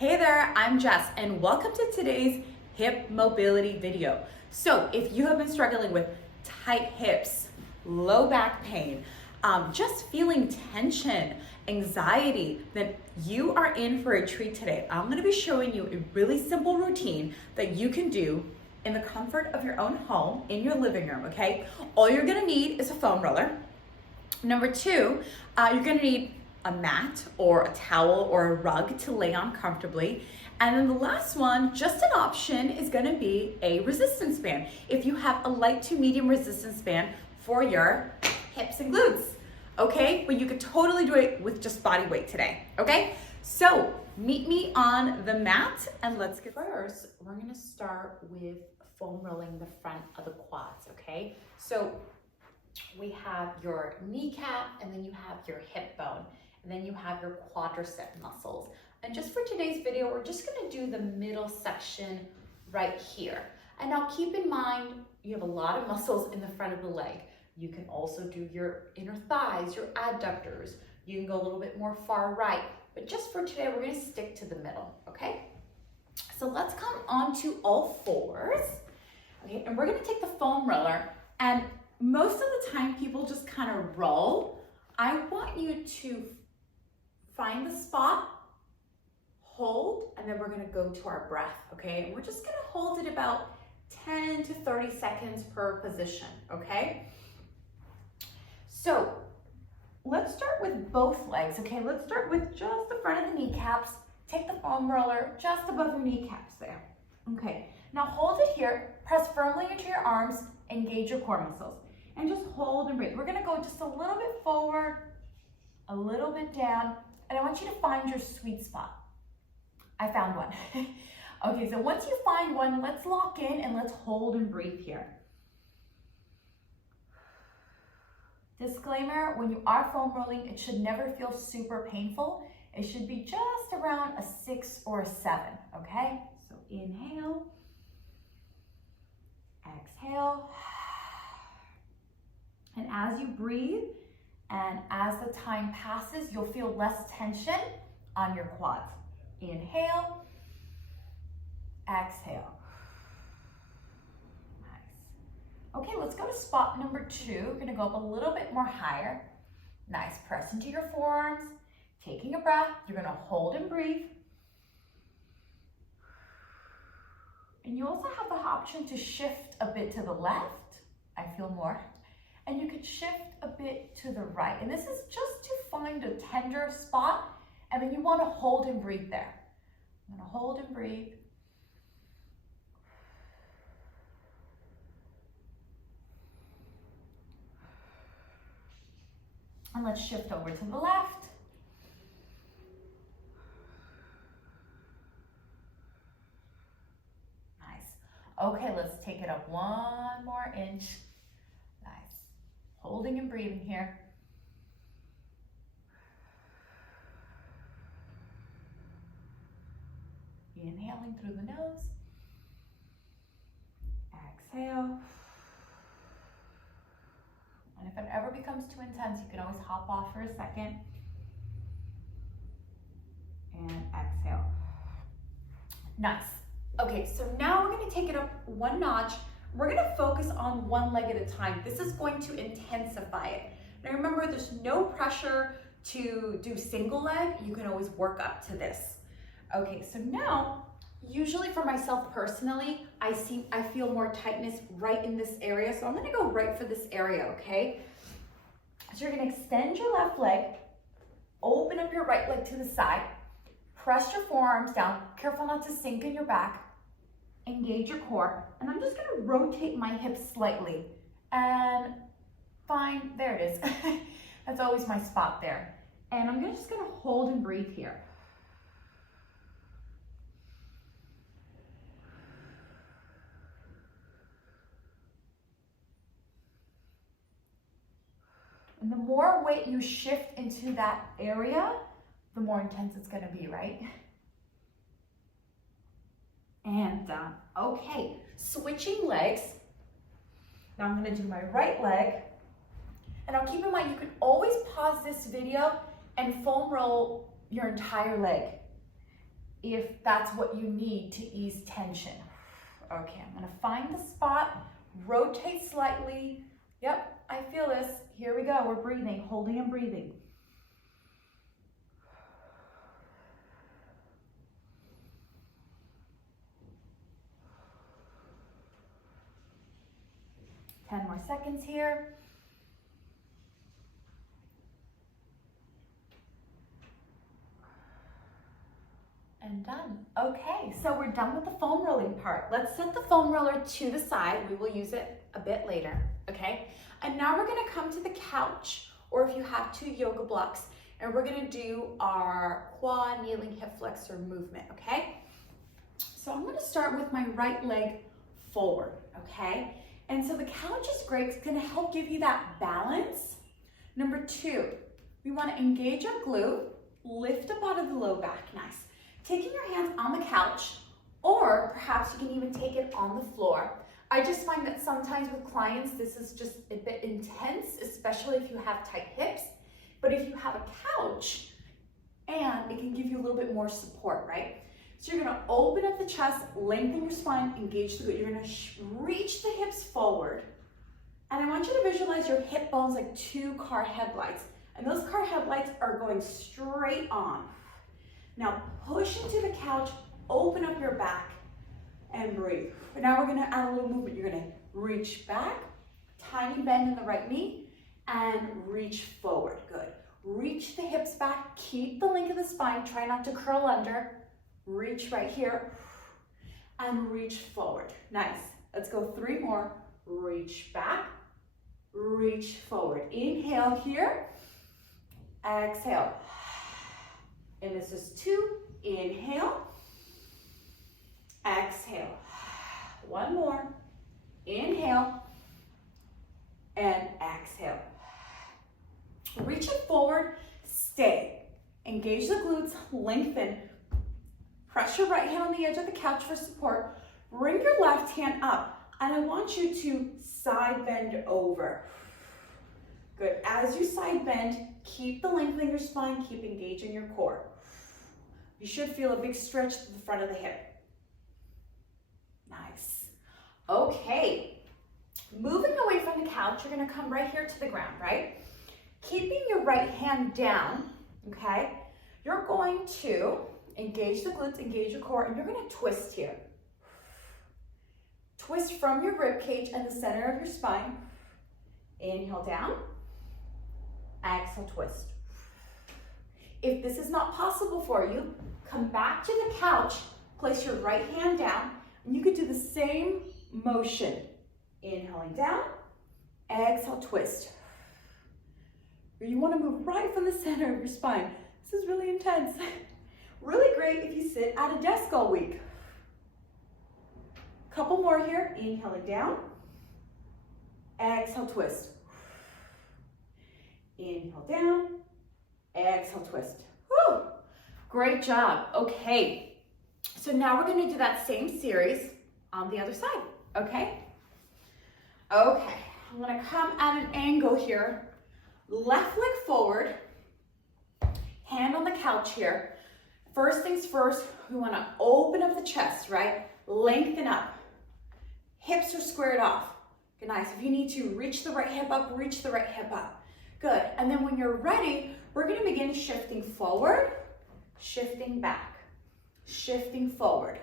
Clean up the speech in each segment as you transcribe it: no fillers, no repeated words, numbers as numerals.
Hey there, I'm Jess and welcome to today's hip mobility video. So if you have been struggling with tight hips, low back pain, just feeling tension, anxiety, then you are in for a treat today. I'm gonna be showing you a really simple routine that you can do in the comfort of your own home, in your living room, okay? All you're gonna need is a foam roller. Number two, you're gonna need a mat or a towel or a rug to lay on comfortably. And then the last one, just an option, is gonna be a resistance band. If you have a light to medium resistance band for your hips and glutes, okay? But you could totally do it with just body weight today, okay? So meet me on the mat and let's get first. We're gonna start with foam rolling the front of the quads, okay? So we have your kneecap and then you have your hip bone. And then you have your quadricep muscles. And just for today's video, we're just gonna do the middle section right here. And now keep in mind, you have a lot of muscles in the front of the leg. You can also do your inner thighs, your adductors. You can go a little bit more far right. But just for today, we're gonna stick to the middle, okay? So let's come onto all fours, okay? And we're gonna take the foam roller, and most of the time people just kind of roll. I want you to find the spot, hold, and then we're gonna go to our breath, okay? And we're just gonna hold it about 10 to 30 seconds per position, okay? So let's start with both legs, okay? Let's start with just the front of the kneecaps. Take the foam roller just above your kneecaps there, okay? Now hold it here, press firmly into your arms, engage your core muscles, and just hold and breathe. We're gonna go just a little bit forward, a little bit down, and I want you to find your sweet spot. I found one. Okay, so once you find one, let's lock in and let's hold and breathe here. Disclaimer, when you are foam rolling, it should never feel super painful. It should be just around a 6 or a 7, okay? So inhale, exhale, and as you breathe, and as the time passes, you'll feel less tension on your quads. Inhale, exhale. Nice. Okay, let's go to spot number 2. We're gonna go up a little bit more higher. Nice, press into your forearms, taking a breath. You're gonna hold and breathe. And you also have the option to shift a bit to the left. I feel more. And you could shift a bit to the right. And this is just to find a tender spot, and then you want to hold and breathe there. I'm going to hold and breathe. And let's shift over to the left. Nice. Okay, let's take it up 1 more inch. Holding and breathing here. Inhaling through the nose. Exhale. And if it ever becomes too intense, you can always hop off for a second. And exhale. Nice. Okay, so now we're gonna take it up 1 notch. We're gonna focus on one leg at a time. This is going to intensify it. Now remember, there's no pressure to do single leg. You can always work up to this. Okay, so now, usually for myself personally, I feel more tightness right in this area. So I'm gonna go right for this area, okay? So you're gonna extend your left leg, open up your right leg to the side, press your forearms down, careful not to sink in your back. Engage your core, and I'm just gonna rotate my hips slightly and find, there it is. That's always my spot there. And I'm just gonna hold and breathe here. And the more weight you shift into that area, the more intense it's gonna be, right? And done. Okay, switching legs. Now I'm gonna do my right leg. And now keep in mind, you can always pause this video and foam roll your entire leg. if that's what you need to ease tension. Okay, I'm gonna find the spot, rotate slightly. Yep, I feel this. Here we go, we're breathing, holding and breathing. Ten more seconds here. And done. Okay, so we're done with the foam rolling part. Let's set the foam roller to the side. We will use it a bit later, okay? And now we're gonna come to the couch, or if you have 2 yoga blocks, and we're gonna do our quad kneeling hip flexor movement, okay? So I'm gonna start with my right leg forward, okay? And so the couch is great, it's gonna help give you that balance. Number 2, we wanna engage our glute, lift up out of the low back, nice. Taking your hands on the couch, or perhaps you can even take it on the floor. I just find that sometimes with clients, this is just a bit intense, especially if you have tight hips. But if you have a couch, and it can give you a little bit more support, right? So you're gonna open up the chest, lengthen your spine, engage the glute. You're gonna reach the hips forward. And I want you to visualize your hip bones like 2 car headlights. And those car headlights are going straight on. Now push into the couch, open up your back, and breathe. But now we're gonna add a little movement. You're gonna reach back, tiny bend in the right knee, and reach forward, good. Reach the hips back, keep the length of the spine, try not to curl under. Reach right here, and reach forward. Nice, let's go 3 more. Reach back, reach forward. Inhale here, exhale. And this is 2, inhale, exhale. 1 more, inhale, and exhale. Reach it forward, stay. Engage the glutes, lengthen. Press your right hand on the edge of the couch for support. Bring your left hand up, and I want you to side bend over. Good, as you side bend, keep the length in your spine, keep engaging your core. You should feel a big stretch to the front of the hip. Nice. Okay, moving away from the couch, you're gonna come right here to the ground, right? Keeping your right hand down, okay? You're going to engage the glutes, engage your core, and you're gonna twist here. Twist from your rib cage and the center of your spine. Inhale down, exhale, twist. If this is not possible for you, come back to the couch, place your right hand down, and you could do the same motion. Inhaling down, exhale, twist. You want to move right from the center of your spine. This is really intense. Really great if you sit at a desk all week. Couple more here. Inhaling down, exhale, twist. Inhale down, exhale, twist. Woo! Great job. Okay, so now we're going to do that same series on the other side, okay? Okay, I'm going to come at an angle here. Left leg forward, hand on the couch here. First things first, we want to open up the chest, right? Lengthen up. Hips are squared off. Good, nice. If you need to reach the right hip up, reach the right hip up. Good, and then when you're ready, we're going to begin shifting forward, shifting back, shifting forward,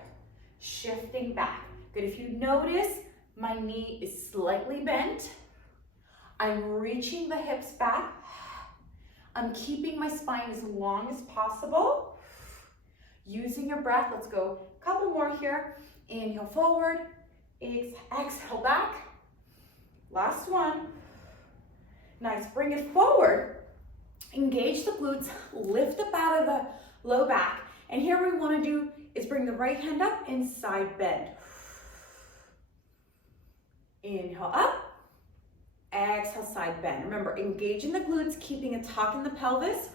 shifting back. Good, if you notice, my knee is slightly bent. I'm reaching the hips back. I'm keeping my spine as long as possible. Using your breath, let's go a couple more here. Inhale forward, exhale back. Last one. Nice, bring it forward. Engage the glutes, lift up out of the low back. And here what we want to do is bring the right hand up and side bend. Inhale up. Exhale, side bend. Remember, engaging the glutes, keeping a tuck in the pelvis.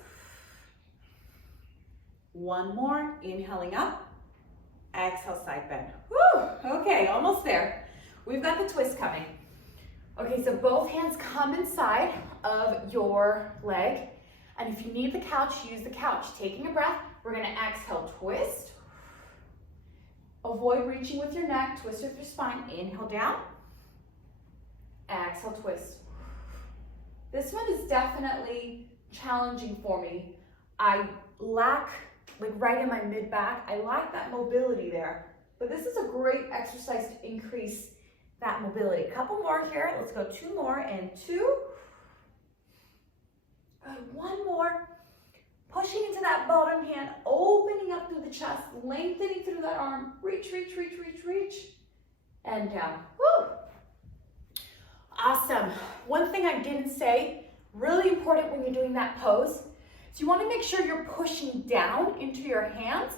One more, inhaling up. Exhale, side bend. Woo! Okay, almost there. We've got the twist coming. Okay, so both hands come inside of your leg. And if you need the couch, use the couch. Taking a breath, we're gonna exhale, twist. Avoid reaching with your neck, twist with your spine. Inhale down, exhale, twist. This one is definitely challenging for me. I lack, like right in my mid-back, I lack that mobility there. But this is a great exercise to increase that mobility. A couple more here. Let's go 2 more and 2. Good, 1 more. Pushing into that bottom hand, opening up through the chest, lengthening through that arm. Reach, reach, reach, reach, reach. And down. Woo! Awesome. One thing I didn't say, really important when you're doing that pose, is you want to make sure you're pushing down into your hands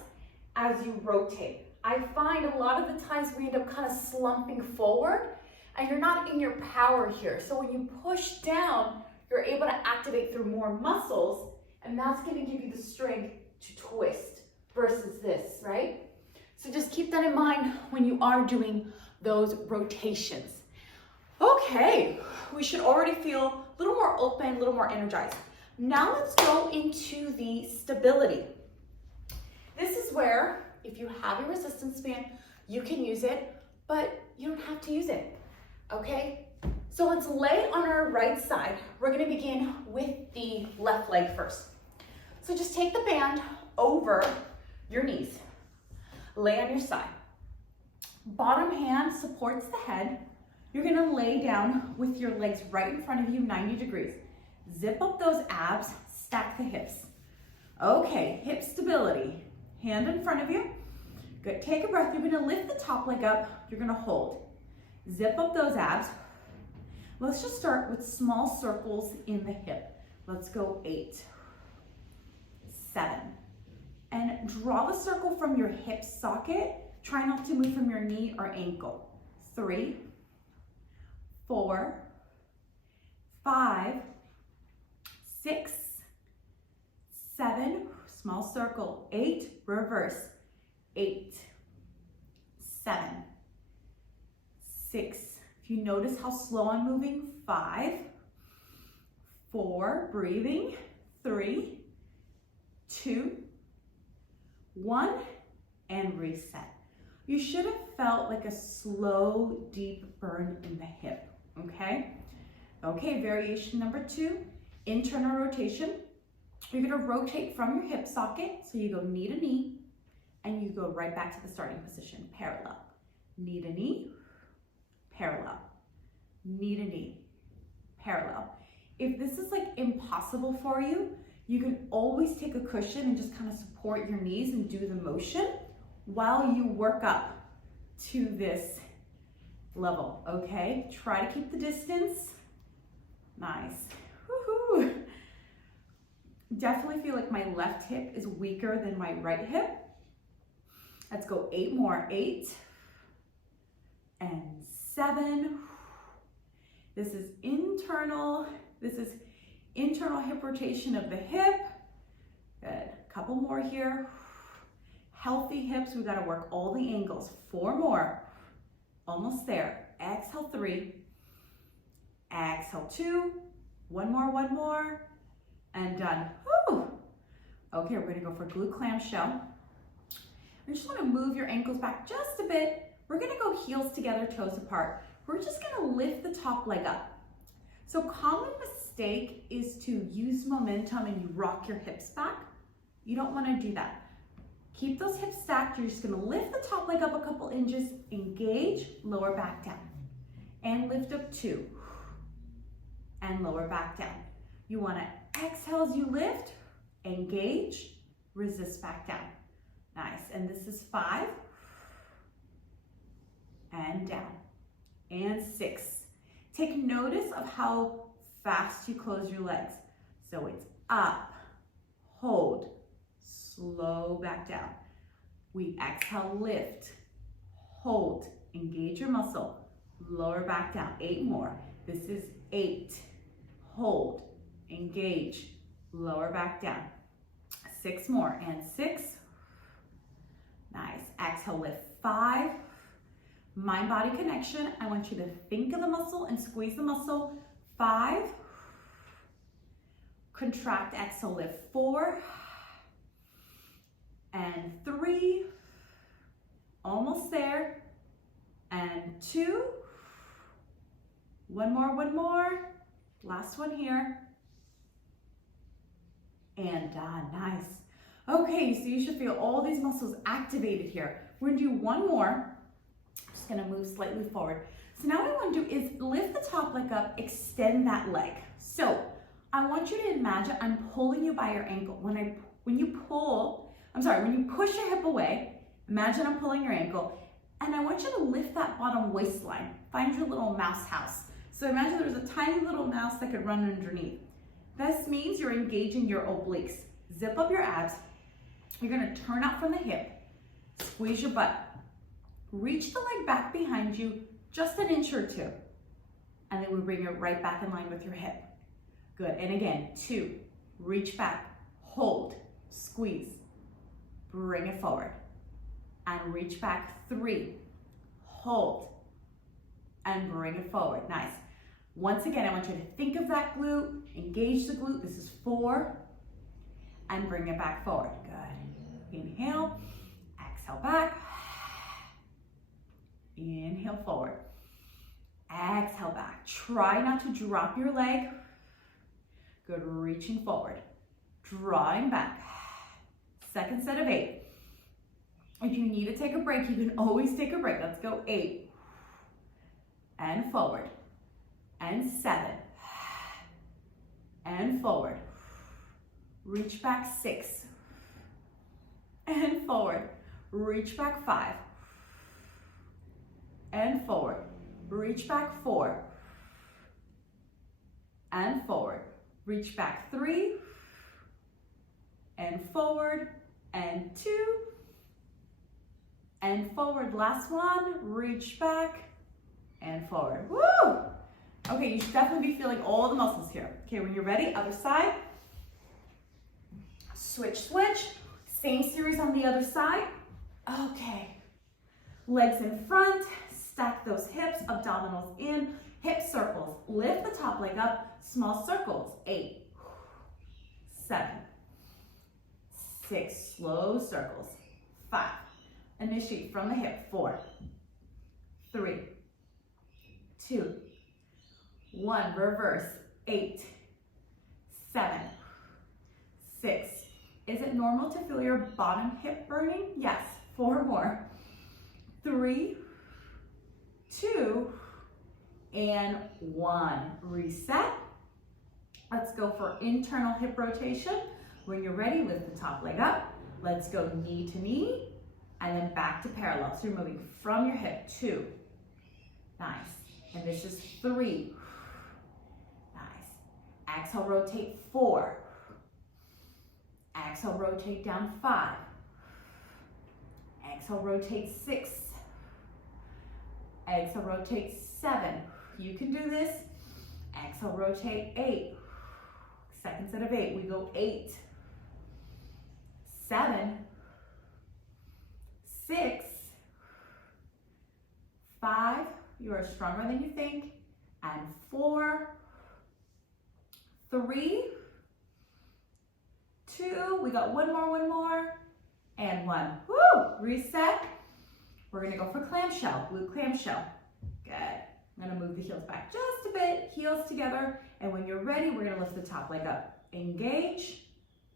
as you rotate. I find a lot of the times we end up kind of slumping forward and you're not in your power here. So when you push down, you're able to activate through more muscles, and that's going to give you the strength to twist versus this, right? So just keep that in mind when you are doing those rotations. Okay, we should already feel a little more open, a little more energized. Now let's go into the stability. This is where, if you have a resistance band, you can use it, but you don't have to use it, okay? So let's lay on our right side. We're gonna begin with the left leg first. So just take the band over your knees. Lay on your side. Bottom hand supports the head. You're gonna lay down with your legs right in front of you, 90 degrees. Zip up those abs, stack the hips. Okay, hip stability. Hand in front of you. Good, take a breath. You're gonna lift the top leg up. You're gonna hold. Zip up those abs. Let's just start with small circles in the hip. Let's go 8, 7. And draw the circle from your hip socket. Try not to move from your knee or ankle. 3, 4, 5, 6, 7, small circle, 8, reverse, 8, 7, 6. If you notice how slow I'm moving, 5, 4, breathing, 3, 2, 1, and reset. You should have felt like a slow, deep burn in the hip, okay? Okay, variation number 2, internal rotation. You're gonna rotate from your hip socket, so you go knee to knee, and you go right back to the starting position, parallel. Knee to knee, parallel. Knee to knee, parallel. If this is like impossible for you, you can always take a cushion and just kind of support your knees and do the motion while you work up to this level, okay? Try to keep the distance. Nice. Woohoo! Definitely feel like my left hip is weaker than my right hip. Let's go 8 more. 8 and 7. This is internal hip rotation of the hip. Good. Couple more here. Healthy hips, we gotta work all the angles. 4 more. Almost there. Exhale 3. Exhale 2. 1 more. And done. Whew. Okay, we're gonna go for glute clamshell. You just wanna move your ankles back just a bit. We're gonna go heels together, toes apart. We're just gonna lift the top leg up. So common mistake is to use momentum and you rock your hips back. You don't wanna do that. Keep those hips stacked. You're just gonna lift the top leg up a couple inches, engage, lower back down. And lift up 2. And lower back down. You wanna exhale as you lift, engage, resist back down. Nice, and this is 5. And down. And 6. Take notice of how fast you close your legs. So it's up, hold, slow back down. We exhale, lift, hold, engage your muscle, lower back down. 8 more. This is 8, hold, engage, lower back down. 6 more, and 6. Nice. Exhale, lift. 5. Mind-body connection. I want you to think of the muscle and squeeze the muscle. 5. Contract, exhale, lift. 4. And 3. Almost and 2. One more. Last one here. And done, nice. Okay, so you should feel all these muscles activated here. We're gonna do one more. I'm just gonna move slightly forward. So now what I wanna do is lift the top leg up, extend that leg. So I want you to imagine I'm pulling you by your ankle. When you push your hip away, imagine I'm pulling your ankle, and I want you to lift that bottom waistline. Find your little mouse house. So imagine there's a tiny little mouse that could run underneath. This means you're engaging your obliques. Zip up your abs. You're gonna turn out from the hip, squeeze your butt. Reach the leg back behind you, just an inch or 2. And then we bring it right back in line with your hip. Good, and again, 2, reach back, hold, squeeze, bring it forward. And reach back, 3, hold, and bring it forward, nice. Once again, I want you to think of that glute, engage the glute, this is 4, and bring it back forward, good. Inhale, exhale back, inhale forward, exhale back. Try not to drop your leg, good, reaching forward, drawing back. Second set of 8. If you need to take a break, you can always take a break. Let's go 8, and forward, and 7, and forward. Reach back 6, and forward. Reach back 5, and forward. Reach back 4, and forward. Reach back 3, and forward, and 2, and forward. Last one, reach back, and forward. Woo! Okay, you should definitely be feeling all the muscles here. Okay, when you're ready, other side. Switch. Same series on the other side. Okay. Legs in front, stack those hips, abdominals in, hip circles. Lift the top leg up, small circles. 8, 7, 6, slow circles. 5, initiate from the hip. 4, 3, 2, 1, reverse. 8, 7, 6. Is it normal to feel your bottom hip burning? Yes. 4 more. 3, 2, and 1. Reset. Let's go for internal hip rotation. When you're ready, lift the top leg up. Let's go knee to knee, and then back to parallel. So you're moving from your hip. 2. Nice. And this is 3. Nice. Exhale, rotate. 4. Exhale, rotate down. 5. Exhale, rotate. 6. Exhale, rotate. 7. You can do this. Exhale, rotate. 8. Second set of 8. We go 8, 7, 6, 5. You are stronger than you think. And 4, 3, 2. We got one more, and 1. Woo! Reset. We're gonna go for clamshell, glute clamshell. Good. I'm gonna move the heels back just a bit, heels together, and when you're ready, we're gonna lift the top leg up. Engage,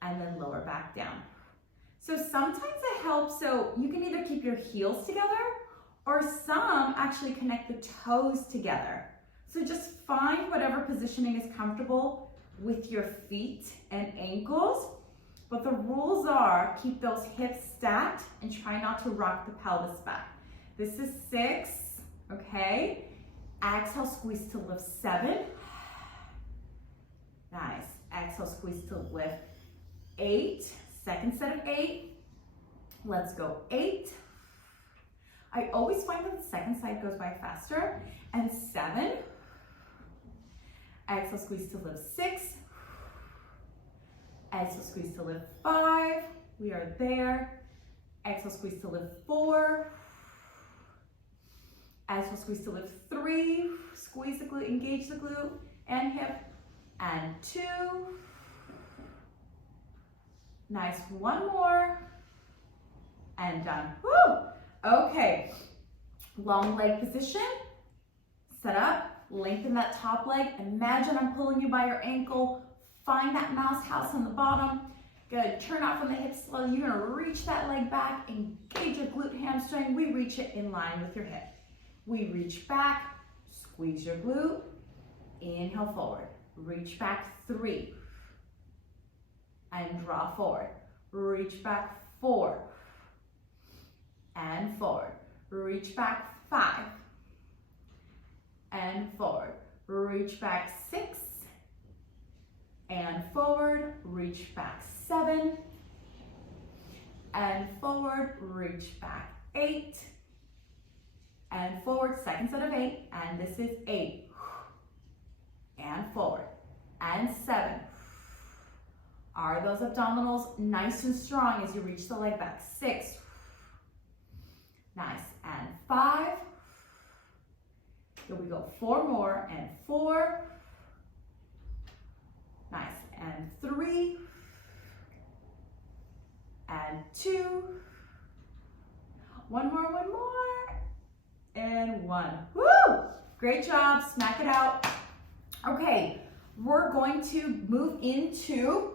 and then lower back down. So sometimes it helps, so you can either keep your heels together, or some actually connect the toes together. So just find whatever positioning is comfortable with your feet and ankles. But the rules are, keep those hips stacked and try not to rock the pelvis back. This is 6, okay? Exhale, squeeze to lift. 7. Nice. Exhale, squeeze to lift. 8. Second set of 8. Let's go 8. I always find that the second side goes by faster. And 7. Exhale, squeeze to lift. 6. Exhale, squeeze to lift. 5. We are there. Exhale, squeeze to lift. 4. Exhale, squeeze to lift. 3. Squeeze the glute, engage the glute and hip. And 2. Nice. 1 more. And done. Woo! Okay. Long leg position, set up, lengthen that top leg. Imagine I'm pulling you by your ankle. Find that mouse house on the bottom. Good, turn out from the hips slowly. You're gonna reach that leg back, engage your glute hamstring. We reach it in line with your hip. We reach back, squeeze your glute, inhale forward. Reach back 3, and draw forward. Reach back 4, and forward. Reach back 5, and forward. Reach back 6, and forward. Reach back 7, and forward. Reach back 8, and forward. Second set of 8, and this is 8, and forward, and 7. Are those abdominals nice and strong as you reach the leg back? 6, nice, and 5. Here we go, 4 more, and 4, nice, and 3, and 2, one more, and 1. Woo! Great job, smack it out. Okay, we're going to move into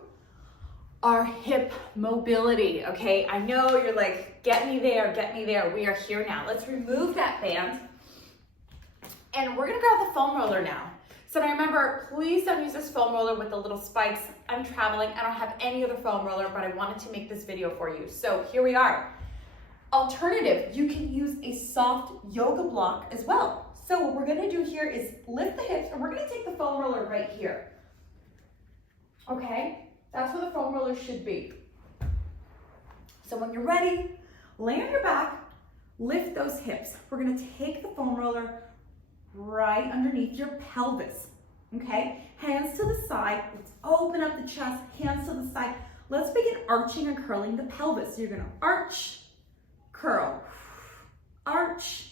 our hip mobility, okay? I know you're like, get me there, get me there. We are here now. Let's remove that band. And we're gonna grab the foam roller now. So now remember, please don't use this foam roller with the little spikes. I'm traveling, I don't have any other foam roller, but I wanted to make this video for you. So here we are. Alternative, you can use a soft yoga block as well. So what we're gonna do here is lift the hips, and we're gonna take the foam roller right here. Okay, that's where the foam roller should be. So when you're ready, lay on your back, lift those hips. We're gonna take the foam roller right underneath your pelvis, okay? Hands to the side, let's open up the chest, hands to the side. Let's begin arching and curling the pelvis. So you're gonna arch, curl, arch,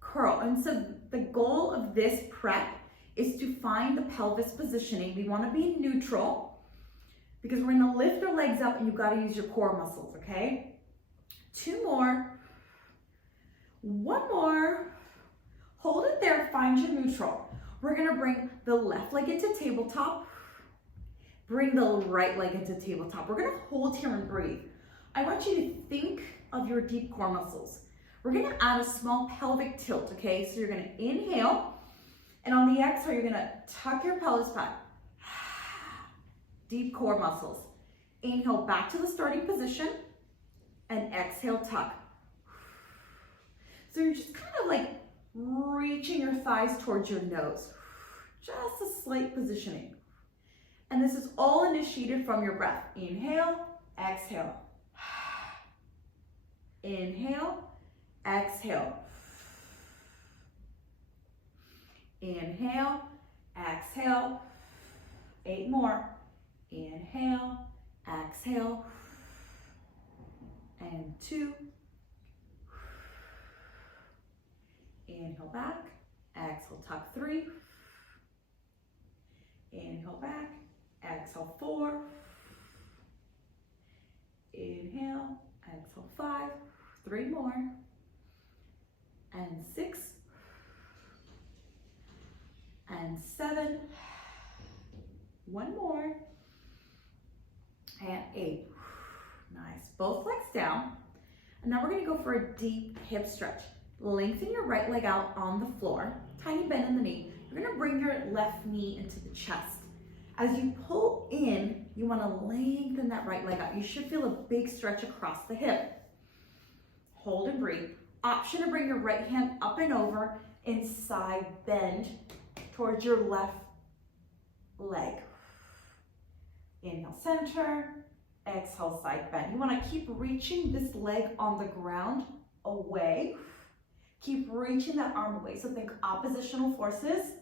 curl. And so the goal of this prep is to find the pelvis positioning. We wanna be neutral because we're gonna lift our legs up and you've gotta use your core muscles, okay? 2 more, 1 more. Hold it there, find your neutral. We're gonna bring the left leg into tabletop, bring the right leg into tabletop. We're gonna hold here and breathe. I want you to think of your deep core muscles. We're gonna add a small pelvic tilt, okay? So you're gonna inhale, and on the exhale, you're gonna tuck your pelvis back. Deep core muscles. Inhale back to the starting position, and exhale, tuck. So you're just kind of like reaching your thighs towards your nose. Just a slight positioning. And this is all initiated from your breath. Inhale, exhale. Inhale, exhale. Inhale, exhale. 8 more. Inhale, exhale. And 2. Inhale back, exhale, tuck 3. Inhale back, exhale 4. Inhale, exhale 5. 3 more. And 6. And 7. 1 more. And 8. Nice. Both legs down. And now we're going to go for a deep hip stretch. Lengthen your right leg out on the floor. Tiny bend in the knee. You're going to bring your left knee into the chest. As you pull in, you want to lengthen that right leg out. You should feel a big stretch across the hip. Hold and breathe. Option to bring your right hand up and over and side bend towards your left leg. Inhale, center. Exhale, side bend. You want to keep reaching this leg on the ground away. Keep reaching that arm away. So think oppositional forces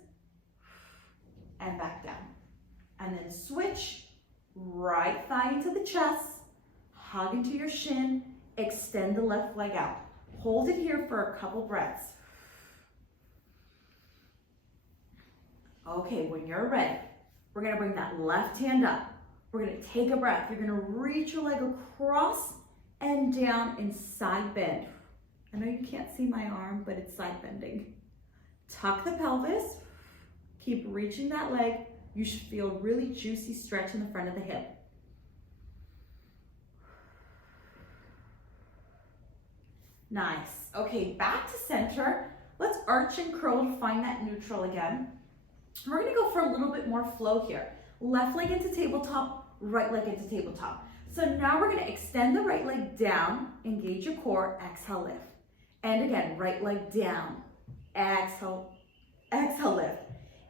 and back down. And then switch, right thigh into the chest, hug into your shin, extend the left leg out. Hold it here for a couple breaths. Okay, when you're ready, we're gonna bring that left hand up. We're gonna take a breath. You're gonna reach your leg across and down and side bend. I know you can't see my arm, but it's side bending. Tuck the pelvis, keep reaching that leg. You should feel really juicy stretch in the front of the hip. Nice. Okay, back to center. Let's arch and curl to find that neutral again. We're gonna go for a little bit more flow here. Left leg into tabletop, right leg into tabletop. So now we're gonna extend the right leg down, engage your core, exhale, lift. And again, right leg down, exhale, exhale, lift.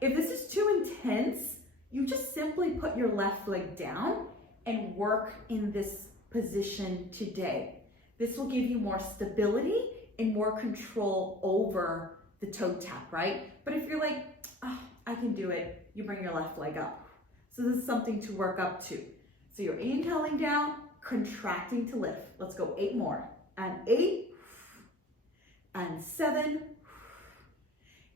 If this is too intense, you just simply put your left leg down and work in this position today. This will give you more stability and more control over the toe tap, right? But if you're like, oh, I can do it, you bring your left leg up. So this is something to work up to. So you're inhaling down, contracting to lift. Let's go 8 more. And 8, and 7,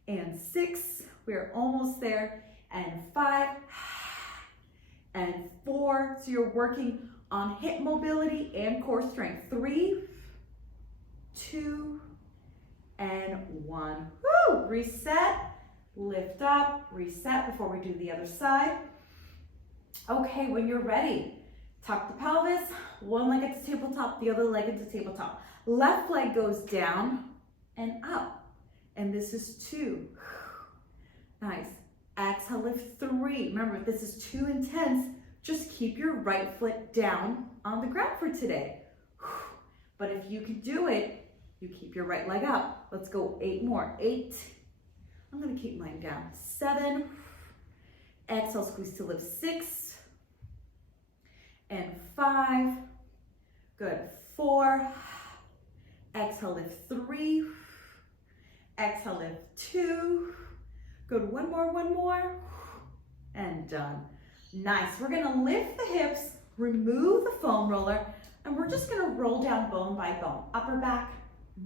and 6. We're almost there. And 5, and 4. So you're working on hip mobility and core strength. 3, 2, and 1. Woo! Reset, lift up, reset before we do the other side. Okay, when you're ready, tuck the pelvis, one leg into tabletop, the other leg into tabletop. Left leg goes down and up. And this is 2. Nice. Exhale, lift 3. Remember, if this is too intense, just keep your right foot down on the ground for today. But if you can do it, you keep your right leg up. Let's go 8 more. 8. I'm gonna keep mine down. 7. Exhale, squeeze to lift. 6. And 5. Good. 4. Exhale, lift 3. Exhale, lift 2. Good. One more. And done. Nice. We're gonna lift the hips, remove the foam roller, and we're just gonna roll down bone by bone. Upper back,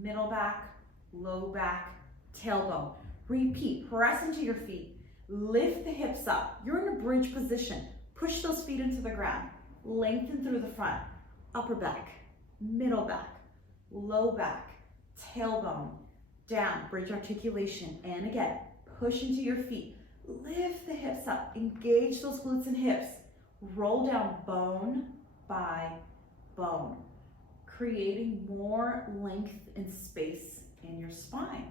middle back, low back, tailbone. Repeat. Press into your feet. Lift the hips up. You're in a bridge position. Push those feet into the ground. Lengthen through the front. Upper back, middle back, low back, tailbone, down, bridge articulation. And again, push into your feet. Lift the hips up. Engage those glutes and hips. Roll down bone by bone, creating more length and space in your spine.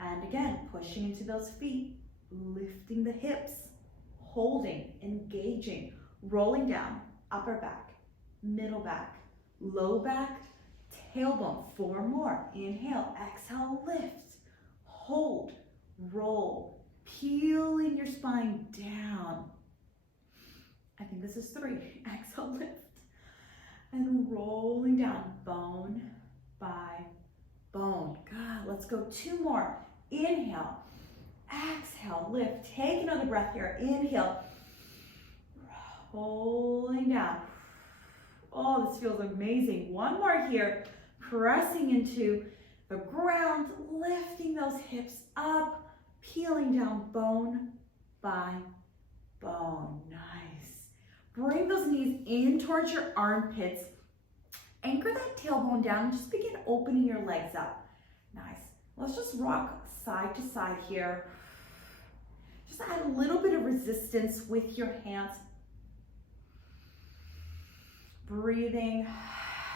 And again, pushing into those feet, lifting the hips, holding, engaging, rolling down, upper back, middle back, low back, tailbone. 4 more. Inhale, exhale, lift, hold, roll, peeling your spine down. I think this is 3. Exhale, lift, and rolling down, bone by bone. God, let's go 2 more. Inhale, exhale, lift. Take another breath here. Inhale, rolling down. Oh, this feels amazing. 1 more here. Pressing into the ground, lifting those hips up, peeling down bone by bone. Nice. Bring those knees in towards your armpits. Anchor that tailbone down and just begin opening your legs up. Nice. Let's just rock side to side here. Just add a little bit of resistance with your hands. Breathing.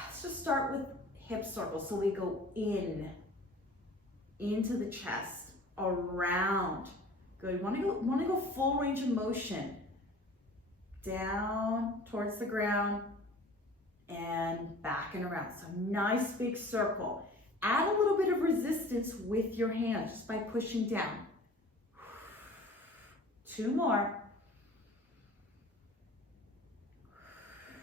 Let's just start with hip circles. So we go in, into the chest, around. Good. Want to go full range of motion. Down towards the ground and back and around. So nice big circle. Add a little bit of resistance with your hands just by pushing down. 2 more.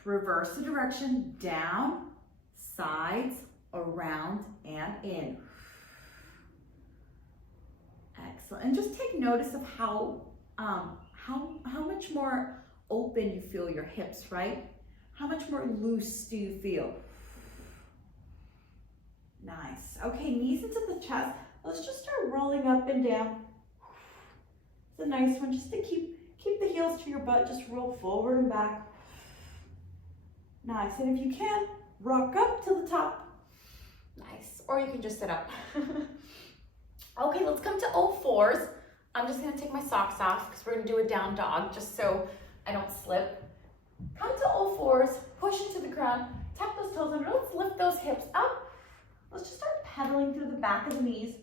Reverse the direction, down, sides, around, and in. Excellent. And just take notice of how much more open you feel your hips, right? How much more loose do you feel? Nice. Okay, knees into the chest. Let's just start rolling up and down. It's a nice one, just to keep the heels to your butt. Just roll forward and back. Nice. And if you can, rock up to the top. Nice. or you can just sit up. Okay, let's come to all fours. I'm just gonna take my socks off because we're gonna do a down dog just so I don't slip. Come to all fours, push into the ground, tap those toes under. Let's lift those hips up. Let's just start pedaling through the back of the knees,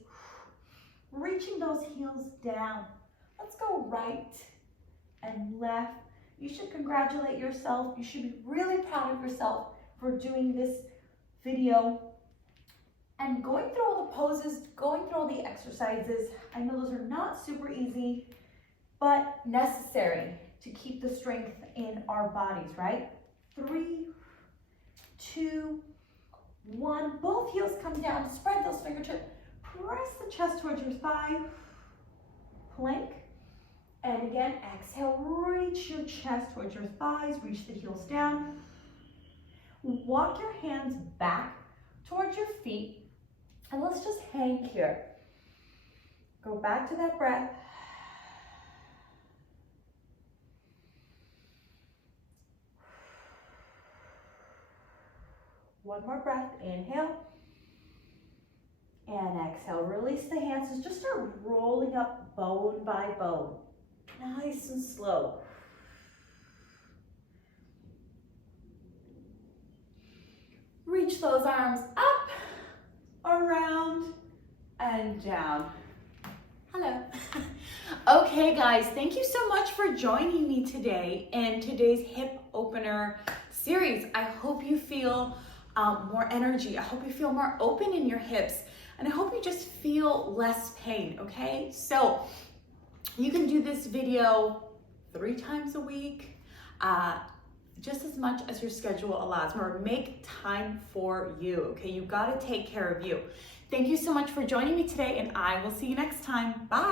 reaching those heels down. Let's go right and left. You should congratulate yourself. You should be really proud of yourself for doing this video and going through all the poses, going through all the exercises. I know those are not super easy, but necessary to keep the strength in our bodies, right? 3, 2, 1. Both heels come down. Spread those fingertips. Press the chest towards your thigh. Plank. And again, exhale, reach your chest towards your thighs. Reach the heels down. Walk your hands back towards your feet. And let's just hang here. Go back to that breath. One more breath, inhale. And exhale, release the hands. So just start rolling up bone by bone. Nice and slow. Reach those arms up, around, and down. Hello. Okay guys, thank you so much for joining me today in today's hip opener series. I hope you feel more energy. I hope you feel more open in your hips, and I hope you just feel less pain, okay? So you can do this video 3 times a week, just as much as your schedule allows. Remember, make time for you, okay? You gotta take care of you. Thank you so much for joining me today, and I will see you next time. Bye.